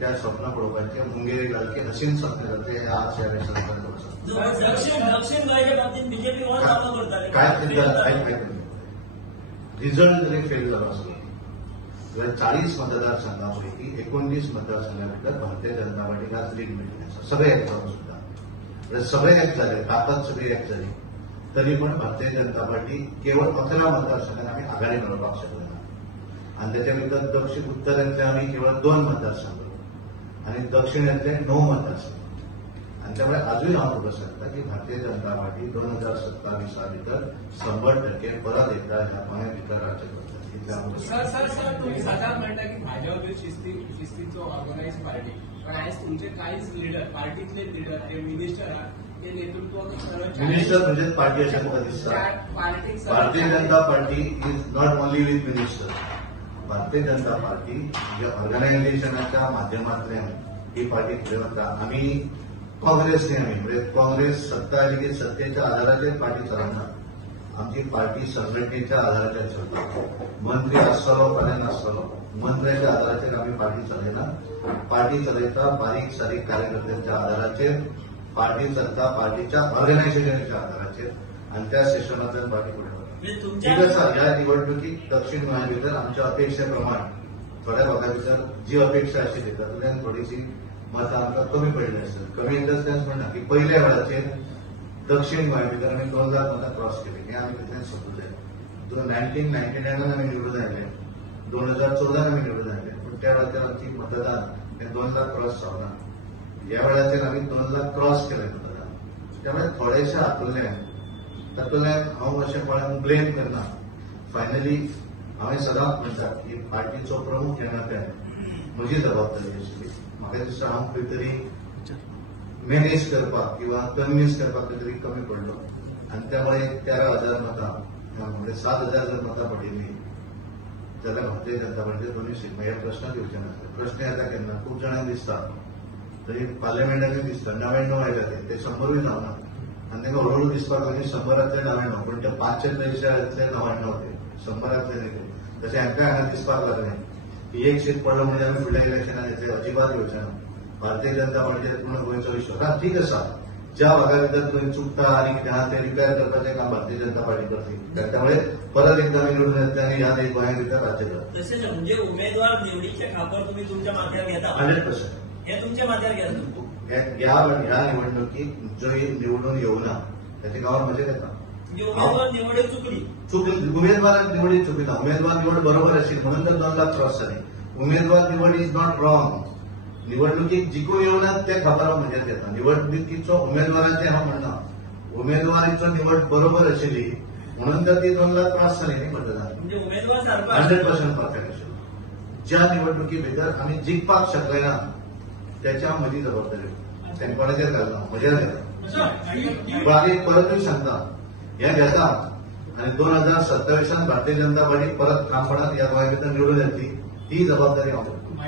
त्या स्वप्न पळोवपाचे मुंगेरी घालके हसीन स्वप्न जाते हे आज या वेळेस दक्षिण गोंयच्या बाबतीत बीजेपी हो दावा करताले काय रिझल्ट जरी फेल झाला असलो जाल्यार 40 मतदारसंघांपैकी 29 मतदारसंघां भितर भारतीय जनता पार्टीक आज लीड मेळिल्ली आसा. सगळे एक जावन सुद्धा सगळे एक जाले, ताकद सगळी एक जाली, तरी पण भारतीय जनता पार्टी केवळ 11 मतदारसंघात आम्ही आघाडी मेळोवपाक शकले ना. आणि त्याच्या भितर दक्षिण उत्तरेंतले आम्ही केवळ 2 मतदारसंघ आणि दक्षिणेतले 9 मतदारसंघ. आणि त्यामुळे आजूय हांव म्हणूंक शकता की भारतीय जनता पार्टी 2027 भितर 100% परत एकदा ह्या गोंया भितर राज्य करता. सर तुम्ही सदांच म्हणटा की भाजप शिस्तीचो ऑर्गनायज पार्टी, पण आज तुमचे कांयच लिडर, पार्टीतले लिडर ते मिनिस्टर ते नेतृत्व मिनिस्टर म्हणजे पार्टी अशें म्हाका दिसता. Bharatiya Janata Party is not only with minister. Bharatiya Janata party ज्या ऑर्गनायझेशनाच्या माध्यमांतल्यान ही पार्टी फुडें वता. आमी काँग्रेस न्ही, आमी म्हणजे काँग्रेस सत्ता आयली की सत्तेच्या आधाराचेर पार्टी चलना. आमची पार्टी संघटनेच्या आधाराचेर चलता. मंत्री आसतलो फाल्यां नासतलो, मंत्र्याच्या आधाराचेर आमी पार्टी चलयना. पार्टी चलयता बारीक सारीक कार्यकर्त्यांच्या आधाराचेर. पार्टी चलता पार्टीच्या ऑर्गनायझेशनाच्या आधाराचेर आणि त्या सेशनांतल्यान पार्टी फुडें वता. ठीक आसा, ह्या निवडणुकीत दक्षिण गोंया भितर आमच्या अपेक्षे प्रमाण थोड्या भागा भितर जी अपेक्षा आशिल्ली तातूंतल्यान थोडीशी मतां आमकां कमी पडली आसत. कमी इन द सेन्स म्हणना की पयल्या वेळाचेर दक्षिण गोंया भितर आमी 2 लाख मतां क्रॉस केली. हें आमी कितें समजूं जाय. 1999 आमी निवडून आयले, 2014 आमी निवडून आयले, पूण त्या वेळाचेर आमची मतदान हें 2 लाख क्रॉस जावना. ह्या वेळाचेर आमी 2 लाख क्रॉस केलें मतदान. त्यामुळे थोडेशे तातूंतल्यान हांव अशें कोणाक ब्लेम करना. फायनली हांवें सदांच म्हणटा की पार्टीचो प्रमुख ह्या नात्यान म्हजी जबाबदारी आशिल्ली. म्हाका दिसता हांव खंय तरी मॅनेज करपाक किंवा कन्विन्स करपाक खंय तरी कमी पडलो आणि त्यामुळे 13,000 मतां म्हणजे 7,000 जर मतां पडिल्ली जाल्यार भारतीय जनता पार्टीचे दोनूय सीट हे प्रश्न येवचे नासले. प्रश्न येता केन्ना खूब जाणांक दिसता तरी पार्लमेंटाचे दिसता 99 आयले ते 100य जावना आणि तांकां हळूहळू दिसपाक लागले 100रांतले 99, पण ते 543 99 ते 100रांतले न्ही. तशें हांकां हांगा दिसपाक लागलें की एक सीट पडलो म्हणजे आमी फुडल्या इलेक्शनाक येतले अजिबात येवचे ना. भारतीय जनता पार्टीचेर पूर्ण गोंयचो विश्वास ठीक आसा. ज्या भागा भितर खंय चुकता आनी कितें आहा तें रिपेर करपाचें काम भारतीय जनता पार्टी करतली. त्यामुळे परत एकदा निवडून येतले आनी ह्या गोंया भितर राज्य करतले. तशेंच म्हणजे उमेदवार निवडीचे खापर तुम्ही तुमच्या माथ्यार घेता. 100% हे तुमच्या माथ्यार घेता. ह्या निवडणुकीत जंय निवडून येवना त्याचे गांवांत मजा येता. उमेदवार निवड चुकली. उमेदवार निवडी चुकला. उमेदवार निवड बरोबर आशिल्ली म्हणून तर 2 लाख क्रॉस जाली. उमेदवार निवड इज नॉट रॉंग. निवडणुकीत जिखून येवनात ते खबर मजेत येता. निवडणुकीचो उमेदवाराचें हांव म्हणना. उमेदवारीचो निवड बरोबर आशिल्ली म्हणून तर ती 2 लाख क्रॉस जाली न्ही मतदान. म्हणजे उमेदवार सारको 100% परफेक्ट आशिल्लो. ज्या निवडणुकी भितर आमी जिखपाक शकले ना त्याच्या म्हजी जबाबदारी. तें कोणाचेर घालना, म्हजेर घेता. बारीक परतूय सांगता हें घेता आनी 2027 भारतीय जनता पार्टी परत ठामपणान ह्या गोंया भितर निवडून येतली ही जबाबदारी हांव घेता.